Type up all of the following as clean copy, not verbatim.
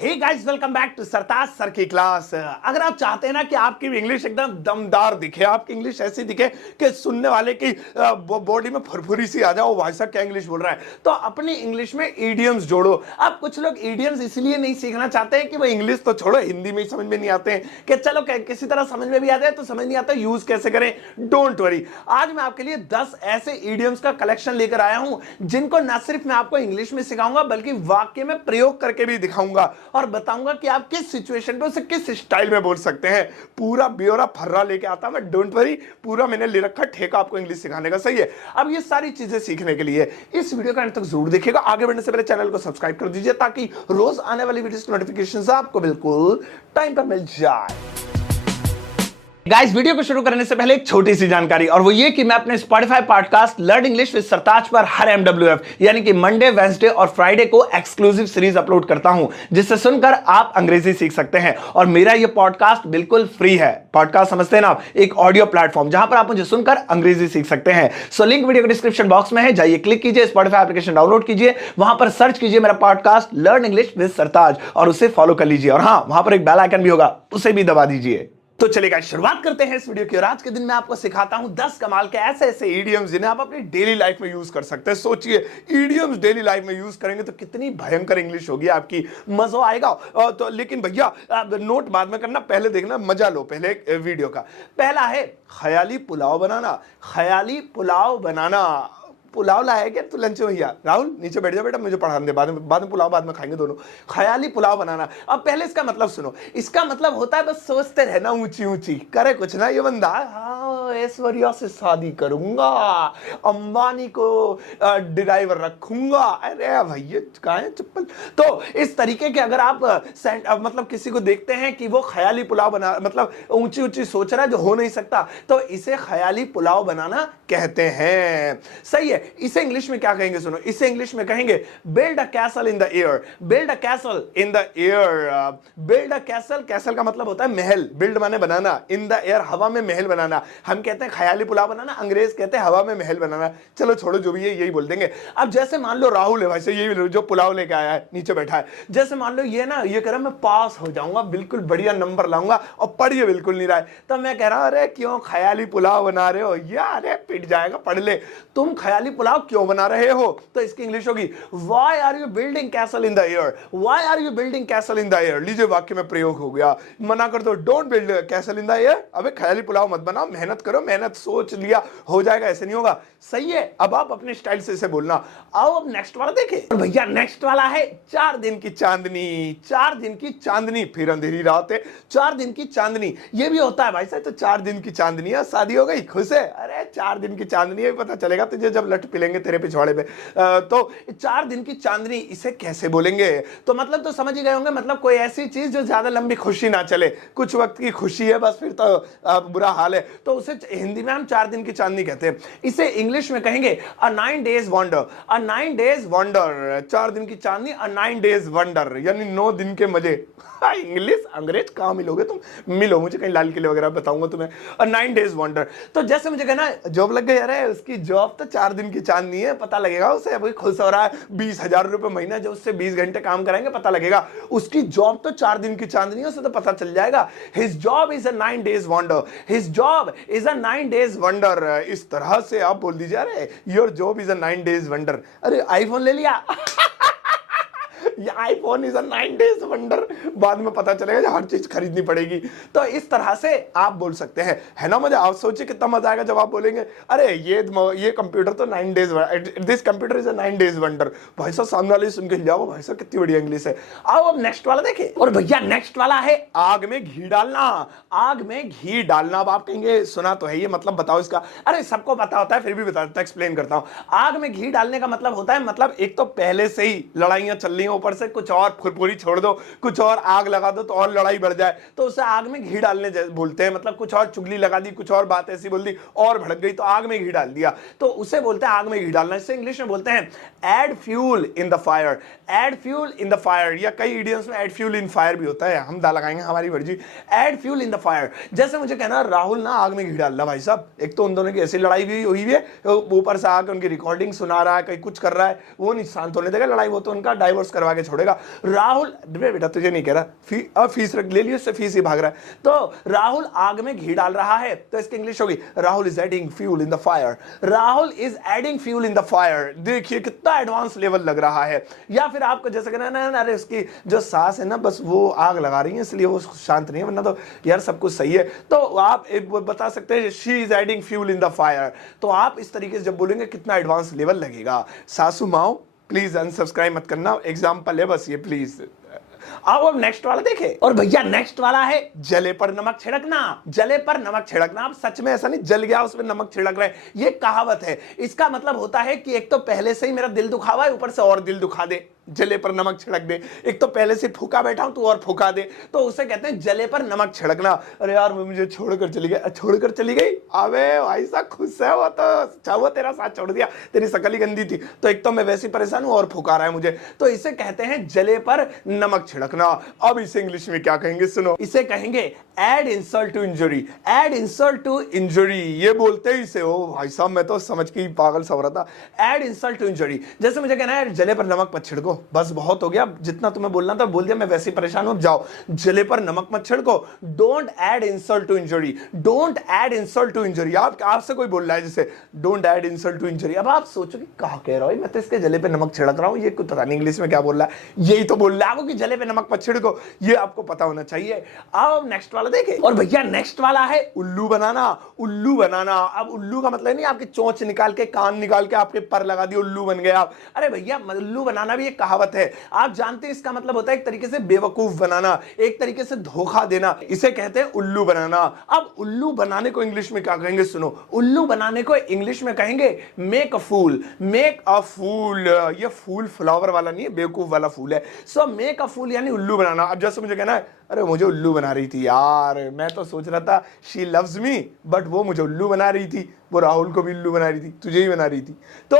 Hey guys, welcome back to Sartaj sir की class. अगर आप चाहते हैं ना कि आपकी इंग्लिश एकदम दमदार दिखे, आपकी इंग्लिश ऐसी दिखे कि सुनने वाले की बॉडी में फुरफुरी सी आ जाओ, भाई साहब क्या इंग्लिश बोल रहा है, तो अपनी इंग्लिश में इडियम्स जोड़ो। अब कुछ लोग इडियम्स इसलिए नहीं सीखना चाहते हैं कि वो इंग्लिश तो छोड़ो, हिंदी में ही समझ में नहीं आते हैं कि चलो किसी तरह समझ में भी आ जाए, तो समझ नहीं आता यूज कैसे करें। डोंट वरी, आज मैं आपके लिए 10 ऐसे इडियम्स का कलेक्शन लेकर आया हूं जिनको न सिर्फ मैं आपको इंग्लिश में सिखाऊंगा बल्कि वाक्य में प्रयोग करके भी दिखाऊंगा और बताऊंगा कि आप किस सिचुएशन पे उसे किस स्टाइल में बोल सकते हैं। पूरा ब्यौरा फर्रा लेके आता मैं, डोंट वरी, पूरा मैंने ले रखा ठेका आपको इंग्लिश सिखाने का। सही है। अब ये सारी चीजें सीखने के लिए इस वीडियो का अंत तक जरूर देखिएगा। आगे बढ़ने से पहले चैनल को सब्सक्राइब कर दीजिए ताकि रोज आने वाली वीडियोस की नोटिफिकेशन आपको बिल्कुल टाइम पर मिल जाए। गाइस, वीडियो को शुरू करने से पहले एक छोटी सी जानकारी, और वो ये कि मैं अपने Spotify podcast learn English with Sartaj पर हर MWF यानी कि मंडे, वेंसडे और फ्राइडे को एक्सक्लूसिव सीरीज अपलोड करता हूं जिससे सुनकर आप अंग्रेजी सीख सकते हैं। और मेरा ये पॉडकास्ट बिल्कुल फ्री है। पॉडकास्ट समझते हैं ना आप, एक ऑडियो प्लेटफॉर्म जहां पर आप मुझे सुनकर अंग्रेजी सीख सकते हैं। सो लिंक वीडियो के डिस्क्रिप्शन बॉक्स में है, जाइए क्लिक कीजिए, स्पॉटिफाई एप्लीकेशन डाउनलोड कीजिए, वहां पर सर्च कीजिए मेरा पॉडकास्ट लर्न इंग्लिश विद सरताज और उसे फॉलो कर लीजिए। और हां, वहां पर एक बेल आइकन भी होगा, उसे भी दबा दीजिए। तो चलेगा, शुरुआत करते हैं इस वीडियो की। और आज के दिन मैं आपको सिखाता हूं 10 कमाल के ऐसे ऐसे इडियम्स जिन्हें आप अपनी डेली लाइफ में यूज कर सकते हैं। सोचिए, इडियम्स डेली लाइफ में यूज करेंगे तो कितनी भयंकर इंग्लिश होगी आपकी, मजा आएगा। तो लेकिन भैया नोट बाद में करना, पहले देखना, मजा लो पहले वीडियो का। पहला है ख्याली पुलाव बनाना। ख्याली पुलाव बनाना। पुलाव लाया क्या तू लंच में? भैया राहुल नीचे बैठ जा बेटा, मुझे पढ़ाने दे, बाद में पुलाव बाद में खाएंगे दोनों। ख्याली पुलाव बनाना। अब पहले इसका मतलब सुनो। इसका मतलब होता है बस सोचते रहना ऊंची ऊंची, करे कुछ ना ये बंदा, हाँ ऐश्वर्या से शादी करूंगा, अंबानी को ड्राइवर रखूंगा। अरे भैया कहाँ है चप्पल? तो इस तरीके के अगर आप मतलब किसी को देखते हैं कि वो ख्याली पुलाव बना, मतलब ऊंची ऊंची सोच रहा है जो हो नहीं सकता, तो इसे ख्याली पुलाव बनाना कहते हैं। सही है। इसे इंग्लिश में क्या कहेंगे सुनो, इसे इंग्लिश में कहेंगे build a castle in the air. Build a castle in the air. Build a castle, castle का मतलब होता है महल, बिल्ड माने बनाना, इन द एयर हवा में महल बनाना। हम कहते हैं ख्याली पुलाव बनाना, अंग्रेज कहते हैं हवा में महल बनाना। चलो छोड़ो, जो भी है यही बोल देंगे। अब जैसे मान लो राहुल है भाई से, यही जो पुलाव लेके आया है नीचे बैठा है, जैसे मान लो ये ना ये कह रहा मैं पास हो जाऊंगा, बिल्कुल बढ़िया नंबर लाऊंगा, और पढ़िए बिल्कुल नहीं रहा है, तो मैं कह रहा अरे क्यों ख्याली पुलाव बना रहे हो यार, पिट जाएगा, पढ़ ले। तुम ख्याली पुलाव क्यों बना रहे हो? तो इसकी इंग्लिश होगी why are you building castle in the air. Why are you building castle in the air. लीजिए वाक्य में प्रयोग हो गया। मना कर दो, don't build castle in the air. अबे ख्याली पुलाव मत बनाओ, मेहनत करो, मेहनत सोच लिया हो जाएगा, ऐसे नहीं होगा। सही है। अब आप अपने स्टाइल से इसे बोलना। आओ अब नेक्स्ट वाला देखें। भैया नेक्स्ट वाला है 4 दिन की चांदनी। 4 दिन की चांदनी, फिर अंधेरी रात है, 4 दिन की चांदनी। ये भी होता है भाई साहब, तो 4 दिन की चांदनी है, शादी हो गई, खुश है। अरे 4 दिन की चांदनी है, पता चलेगा तुझे जब लट पिलेंगे तेरे पिछवाड़े पे। तो 4 दिन की चांदनी, इसे कैसे बोलेंगे? तो मतलब तो समझ ही गए होंगे, मतलब कोई ऐसी चीज जो ज्यादा लंबी खुशी ना चले, कुछ वक्त की खुशी है बस, फिर तो बुरा हाल है, तो उसे हिंदी में हम 4 दिन की चांदनी कहते हैं। इसे इंग्लिश में कहेंगे अ 9 डेज वंडर। अ 9 डेज वंडर, 4 दिन की चांदनी, अ 9 डेज वंडर, यानी 9 दिन के मजे। इंग्लिश अंग्रेज कहां मिलोगे तुम? मिलो मुझे कहीं लाल किले वगैरह बताऊंगा तुम्हें। अ 9 डेज वंडर, तो जैसे मुझे कहना जॉब लग गई, अरे उसकी जॉब तो 4 दिन की चांदनी है, पता लगेगा उसे, अभी खुश हो रहा है, 20,000 रुपए महीना, जो उससे 20 घंटे काम कराएंगे पता लगेगा। उसकी जॉब तो 4 दिन की चांदनी है, उसे तो पता चल जाएगा। His job is a 9 days wonder. His job is a 9 days wonder. इस तरह से आप बोल दीजिए, अरे your job is a 9 days wonder. अरे आईफोन ले लिया ये iPhone is a 9 days wonder, बाद में पता चलेगा हर चीज खरीदनी पड़ेगी। तो इस तरह से आप बोल सकते हैं, है ना मजा? आप सोचिए कितना मजा आएगा जब आप बोलेंगे अरे ये कंप्यूटर तो 9 days, this computer is a 9 days wonder. भाई साहब सामने वाले सुन के जाओ, भाई साहब कितनी बढ़िया इंग्लिश है। आओ अब नेक्स्ट वाला देखें। और भैया नेक्स्ट वाला है आग में घी डालना। आग में घी डालना। अब आप कहेंगे सुना तो है ये, मतलब बताओ इसका। अरे सबको पता होता है, फिर भी बता देता, एक्सप्लेन करता हूं। आग में घी डालने का मतलब होता है, मतलब एक तो पहले से ही लड़ाइयां चल रही हैं, ऊपर से कुछ और फुरफुरी छोड़ दो, कुछ और आग लगा दो तो और लड़ाई बढ़ जाए, तो उसे आग में घी डालने बोलते हैं। मतलब कुछ और चुगली लगा दी, कुछ और बात ऐसी बोल दी और भड़क गई, तो आग में घी डाल दिया, तो उसे बोलते हैं आग में घी डालना। इससे इंग्लिश में बोलते हैं add fuel in the fire. Add fuel in the fire, या कई इडियम्स में ऐड फ्यूल इन फायर भी होता है, हम लगाएंगे हमारी मर्जी। Add fuel in the fire, जैसे मुझे कहना राहुल ना आग में घी डाल रहा। भाई साहब एक तो उन दोनों की ऐसी लड़ाई भी हुई है, ऊपर से आके उनकी रिकॉर्डिंग सुना रहा है, कहीं कुछ कर रहा है, वो नहीं शांत होने देगा लड़ाई, वो तो उनका डाइवोर्स करवा के आगे छोड़ेगा। राहुल, बेटा तुझे नहीं कह रहा, फीस रख ले लियो, उससे फीस ही भाग रहा है। तो राहुल आग में घी डाल रहा है, तो इसकी इंग्लिश होगी Rahul is adding fuel in the fire. Rahul is adding fuel in the fire. देखिए कितना एडवांस लेवल लग रहा है। या फिर आपको जैसे कहना ना, अरे उसकी जो सास है ना बस वो आग लगा रही है इसलिए वो शांत नहीं है, वरना तो यार सब कुछ सही है। तो आप बता सकते हैं she is adding fuel in the fire. तो आप इस तरीके से जब बोलेंगे कितना एडवांस लेवल लगेगा। सासू माओ प्लीज अनसब्सक्राइब मत करना, एग्जाम्पल है बस ये प्लीज। अब नेक्स्ट वाला देखे। और भैया नेक्स्ट वाला है जले पर नमक छिड़कना। जले पर नमक छिड़कना। अब सच में ऐसा नहीं जल गया उसमें नमक छिड़क रहे, ये कहावत है। इसका मतलब होता है कि एक तो पहले से ही मेरा दिल दुखा हुआ है, ऊपर से और दिल दुखा दे, जले पर नमक छिड़क दे। एक तो पहले से फूका बैठा हूं, तू और फूका दे, तो उसे कहते हैं जले पर नमक छिड़कना। अरे यार वो मुझे छोड़कर चली गई, छोड़कर चली गई, अबे भाई साहब खुश है वो तो, वो तेरा साथ छोड़ दिया, तेरी शकल ही गंदी थी, तो एक तो मैं वैसे ही परेशान हूं और फुका रहा है मुझे, तो इसे कहते हैं जले पर नमक छिड़कना। अब इसे इंग्लिश में क्या कहेंगे सुनो, इसे कहेंगे add insult to injury. Add insult to injury, ये बोलते ही से ओ भाई साहब मैं तो समझ के ही पागल सा हो रहा था। एड इंसल्ट टू इंजरी, जैसे मुझे कहना है जले पर नमक मत छिड़को, बस बहुत हो गया, जितना तुम्हें बोलना था बोल दिया, मैं वैसे ही परेशान हूं, जाओ जले पर नमक मत छिड़को। Don't add insult to injury. Don't add insult to injury. आपसे कोई बोल रहा है जैसे don't add insult to injury, अब आप सोचो कि कहा कह रहा हूं, मैं तो इसके जले पे नमक छिड़क रहा हूं, ये कुछ पता नहीं इंग्लिश में क्या बोल रहा है, यही तो बोल रहा है कि जले पे नमक मत छिड़को, ये आपको पता होना चाहिए। अब नेक्स्ट वाला देखें। और भैया नेक्स्ट वाला है उल्लू बनाना। उल्लू बनाना, अब उल्लू का मतलब नहीं आपकी चोंच निकाल के कान निकाल के आपके पर लगा दिए उल्लू बन गए आप। अरे भैया उल्लू बनाना भी एक कहावत है, आप जानते हैं इसका मतलब होता है एक तरीके से बेवकूफ बनाना, एक तरीके से धोखा देना, इसे कहते हैं उल्लू बनाना। अब उल्लू बनाने को इंग्लिश में क्या कहेंगे सुनो, उल्लू बनाने को इंग्लिश में कहेंगे make a fool. Make a फूल, ये फूल फ्लावर वाला नहीं है, बेवकूफ वाला फूल है। सो मेक अ फूल यानी उल्लू बनाना। अब जैसे मुझे कहना है अरे मुझे उल्लू बना रही थी यार, मैं तो सोच रहा था शी लव्स मी, बट वो मुझे उल्लू बना रही थी, वो राहुल को भी उल्लू बना रही थी, तुझे ही बना रही थी, तो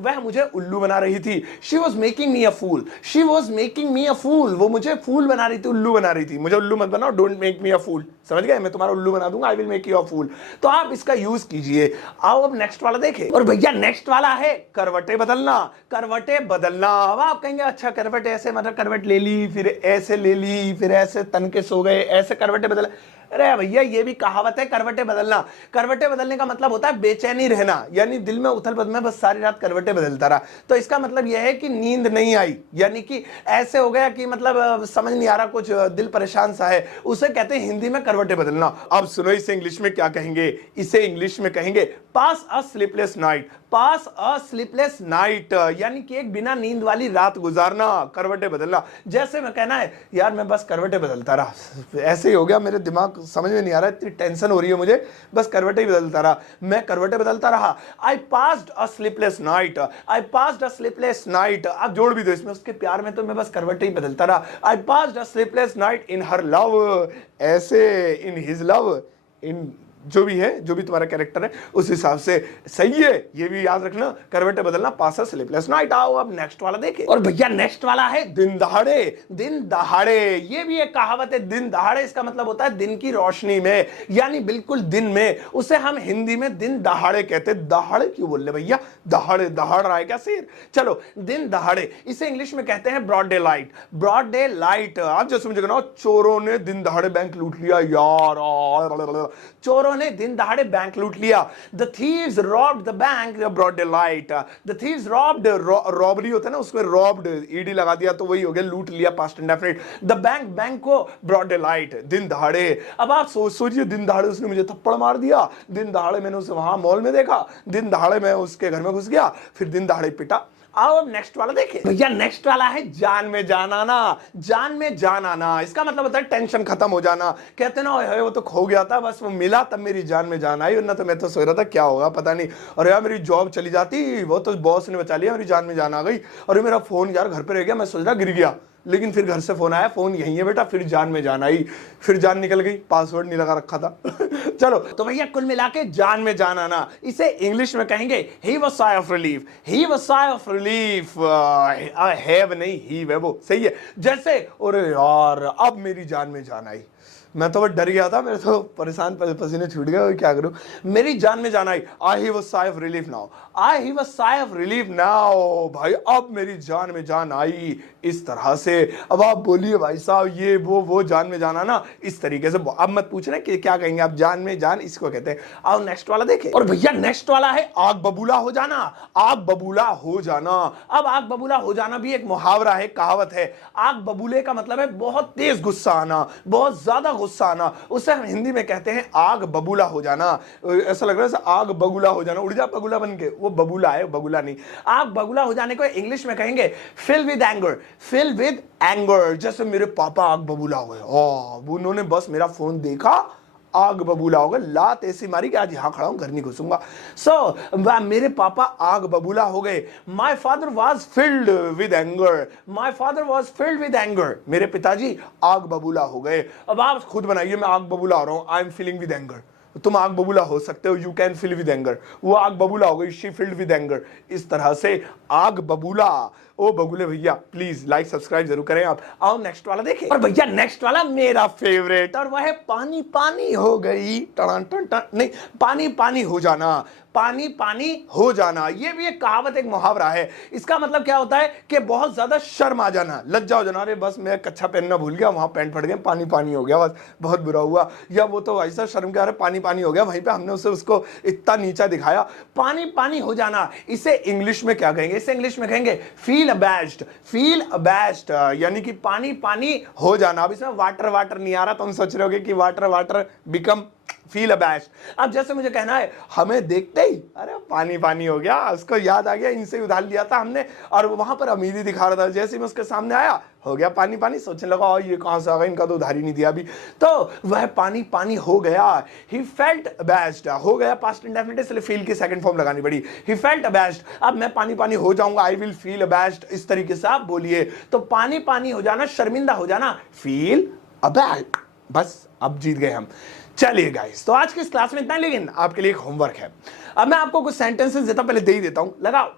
वह मुझे उल्लू बना रही थी। She was making me a fool. She was making me a fool, वो मुझे फूल बना रही थी, उल्लू बना रही थी। मुझे उल्लू मत बनाओ, डोंट मेक मी अ फूल, समझ गए, मैं तुम्हारा उल्लू बना दूंगा, I will make you a fool. तो आप इसका यूज कीजिए। आओ अब नेक्स्ट वाला देखें। और भैया नेक्स्ट वाला है करवटे बदलना। करवटे बदलना, अब आप कहेंगे अच्छा करवट ऐसे, मतलब करवट ले ली, फिर ऐसे ले ली, फिर ऐसे तन के सो गए, ऐसे करवटे बदल। अरे भैया ये भी कहावत है करवटे बदलना। करवटे बदलने का मतलब होता है बेचैनी रहना, यानी दिल में उथल पुथल में बस सारी रात करवटे बदलता रहा, तो इसका मतलब यह है कि नींद नहीं आई, यानी कि ऐसे हो गया कि मतलब समझ नहीं आ रहा, कुछ दिल परेशान सा है, उसे कहते हैं हिंदी में करवटे बदलना। अब सुनो इसे इंग्लिश में क्या कहेंगे, इसे इंग्लिश में कहेंगे पास अ स्लीपलेस नाइट। पास अ स्लीपलेस नाइट यानी कि एक बिना नींद वाली रात गुजारना, करवटे बदलना। जैसे मैं कहना है यार मैं बस करवटे बदलता रहा, ऐसे ही हो गया, मेरे दिमाग समझ में नहीं आ रहा, इतनी टेंशन हो रही है मुझे, बस करवटे ही बदलता रहा, मैं करवटे बदलता रहा। I passed a sleepless night. I passed a sleepless night, आप जोड़ भी दो इसमें, उसके प्यार में तो मैं बस करवटे ही बदलता रहा। I passed a sleepless night in her love, ऐसे इन हिज लव, इन जो भी है, जो भी तुम्हारा कैरेक्टर है उस हिसाब से सही है, ये भी याद रखना, करवटे बदलना, पास स्लीपलेस नाइट। आओ अब नेक्स्ट वाला देखें। और भैया नेक्स्ट वाला है दिन दहाड़े। दिन दहाड़े, ये भी एक कहावत है, दिन दहाड़े, इसका मतलब होता है दिन की रोशनी में, यानी बिल्कुल दिन में, उसे हम हिंदी में दिन दहाड़े कहते हैं। दहाड़े क्यों बोल रहे भैया, दहाड़े, दहाड़ रहा है क्या शेर, चलो दिन दहाड़े, इसे इंग्लिश में कहते हैं broad daylight. Broad daylight, आप जैसे मुझे कहना चोरों ने दिन दहाड़े बैंक लूट लिया यार, चोरों ने दिन दहाड़े बैंक लूट लिया। The thieves robbed the bank broad daylight. The thieves robbed, robbery होता है ना, उसमें रॉब्ड ईडी लगा दिया तो वही हो गया, लूट लिया past indefinite. The bank, bank को ब्रॉड डे लाइट, दिन दहाड़े। अब आप सोचिए दिन दहाड़े उसने मुझे थप्पड़ मार दिया, दिन दहाड़े मैंने उसे वहां मॉल में देखा, दिन दहाड़े मैं उसके घर में घुस गया, फिर दिन दहाड़े पिटा। आओ अब नेक्स्ट वाला देखें। भैया नेक्स्ट वाला है जान में जान आना। जान में जान आना, इसका मतलब होता है टेंशन खत्म हो जाना। कहते ना वो तो खो गया था, बस वो मिला तब मेरी जान में जान आई, वरना तो मैं तो सोच रहा था क्या होगा पता नहीं, और यार मेरी जॉब चली जाती, वो तो बॉस ने बचा लिया, मेरी जान में जान आ गई। और मेरा फोन यार घर पे रह गया, मैं सोच रहा गिर गया, लेकिन फिर घर से फोन आया, फोन यहीं है बेटा, फिर जान में जान आई, फिर जान निकल गई, पासवर्ड नहीं लगा रखा था। चलो तो भैया कुल मिला के जान में जान आना, इसे इंग्लिश में कहेंगे he was Sai of relief. He was Sai of relief, have नहीं ही है वो, सही है। जैसे अरे यार अब मेरी जान में जान आई, मैं तो डर गया था, मेरे तो परेशान पसीने छूट गए, क्या करूं। मेरी जान में जान आई, I have a sigh of relief now, I have a sigh of relief now. भाई अब मेरी जान में जान आई, इस तरह से। अब आप बोलिए भाई साहब, ये वो जान में जाना ना, इस तरीके से। अब मत पूछ रहे कि क्या कहेंगे आप, जान में जान इसको कहते हैं। आओ नेक्स्ट वाला देखें। और भैया नेक्स्ट वाला है आग बबूला हो जाना, आग बबूला हो जाना। अब आग बबूला हो जाना भी एक मुहावरा है, कहावत है। आग बबूले का मतलब है बहुत तेज गुस्सा आना, बहुत ज्यादा गुस्सा आना। उसे हम हिंदी में कहते हैं आग बबूला हो जाना। ऐसा लग रहा है आग बगुला हो जाना, उड़ जा बगुला बन के, वो बबूला है, बगुला नहीं। आग बगुला हो जाने को इंग्लिश में कहेंगे fill with anger, fill with anger. जैसे मेरे पापा आग बबूला हो गए, उन्होंने बस मेरा फोन देखा, आग बबूला हो गए, लात ऐसी मारी कि आज यहां खड़ा हूं, घर नहीं घुसूंगा। मेरे पापा आग बबूला हो गए। My father was filled with anger, my father was filled with anger. मेरे पिताजी आग बबूला हो गए। अब आप खुद बनाइए, मैं आग बबूला हो रहा हूं, I am feeling with anger. तुम आग बबूला हो सकते हो, you can feel with anger. वो आग बबूला हो गई, शी फील्ड विद एंगर। इस तरह से आग बबूला। ओ बबूले भैया प्लीज लाइक सब्सक्राइब जरूर करें आप। आओ नेक्स्ट वाला देखें। और भैया नेक्स्ट वाला मेरा फेवरेट, और वह है पानी पानी हो गई, टन टन टन, नहीं, पानी पानी हो जाना, पानी पानी हो जाना। ये भी एक कहावत, एक मुहावरा है। इसका मतलब क्या होता है कि बहुत ज्यादा शर्म आ जाना, लज्जा हो जाना, अरे बस मैं कच्छा पहनना भूल गया, वहां पैंट फट गया, पानी पानी हो गया, बस बहुत बुरा हुआ। या वो तो ऐसा शर्म के, अरे पानी पानी हो गया, वहीं पे हमने उसको इतना नीचा दिखाया। पानी पानी हो जाना, इसे इंग्लिश में क्या कहेंगे? इसे इंग्लिश में कहेंगे फील अबैश्ड, फील अबैश्ड, यानी कि पानी पानी हो जाना। अब इसमें वाटर वाटर नहीं आ रहा, तुम सोच रहे होगे कि वाटर वाटर बिकम फील अबैश्ड। अब जैसे मुझे कहना है, हमें देखते ही अरे पानी पानी हो गया, उसको याद आ गया इनसे उधार लिया था हमने, और वहां पर अमीरी दिखा रहा था, जैसे मैं उसके सामने आया हो गया पानी पानी। सोचने लगा और ये कहां से आ गया, इनका तो उधार ही नहीं दिया अभी। तो वह पानी पानी हो गया, ही फेल्ट अबैश्ड। हो गया पास्ट इंडेफिनिट, इसलिए फील की सेकंड फॉर्म लगानी पड़ी, ही फेल्ट अबैश्ड। अब मैं पानी पानी हो जाऊंगा, आई विल फील अबैश्ड, इस तरीके से आप बोलिए। तो पानी पानी हो जाना, शर्मिंदा हो जाना, फील अबैश्ड। बस अब जीत गए हम। चलिए गाइस, तो आज की इस क्लास में इतना, लेकिन आपके लिए एक होमवर्क है। अब मैं आपको कुछ सेंटेंसेस देता हूं, पहले दे ही देता हूं, लगाओ।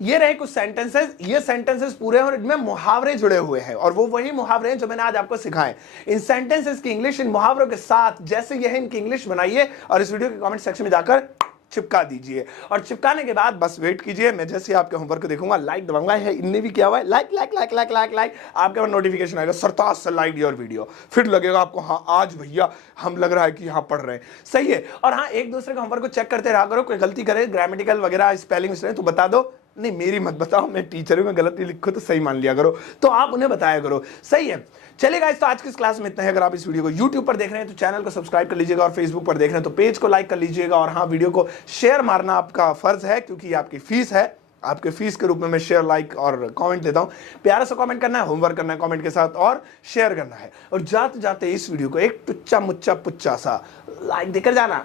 ये रहे कुछ सेंटेंसेस, ये सेंटेंसेस पूरे हैं और इनमें मुहावरे जुड़े हुए हैं, और वो वही मुहावरे हैं जो मैंने आज आपको सिखाए। इन सेंटेंसेस की इंग्लिश इन मुहावरों के साथ जैसे ये है, इनकी इंग्लिश बनाइए और इस वीडियो के कमेंट सेक्शन में जाकर चिपका दीजिए। और चिपकाने के बाद बस वेट कीजिए, मैं जैसे ही आपके होमवर्क को देखूंगा लाइक दबाऊंगा। है इनने भी किया हुआ है, like like like like like like, आपके पास नोटिफिकेशन आएगा, सरताज से लाइक योर वीडियो। फिर लगेगा आपको हाँ आज भैया हम लग रहा है कि यहाँ पढ़ रहे हैं, सही है। और हाँ, एक दूसरे के होमवर्क को चेक करते रहा करो, कोई गलती करे ग्रामेटिकल वगैरह स्पेलिंग तो बता दो, नहीं मेरी मत बताओ, मैं टीचर हूं, मैं गलती लिखो तो सही मान लिया करो, तो आप उन्हें बताया करो, सही है। चलिए गाइस, तो आज की इस क्लास में इतना है। अगर आप इस वीडियो को YouTube पर देख रहे हैं तो चैनल को सब्सक्राइब कर लीजिएगा, और Facebook पर देख रहे हैं तो पेज को लाइक कर लीजिएगा, और हाँ, वीडियो को शेयर मारना आपका फर्ज है, क्योंकि ये आपकी फीस है। आपके फीस के रूप में मैं शेयर, लाइक और कमेंट देता हूं। प्यारा सा कमेंट करना है, होमवर्क करना है कमेंट के साथ, और शेयर करना है। और जाते जाते इस वीडियो को एक टुच्चा मुच्चा पुच्चा सा लाइक देकर जाना।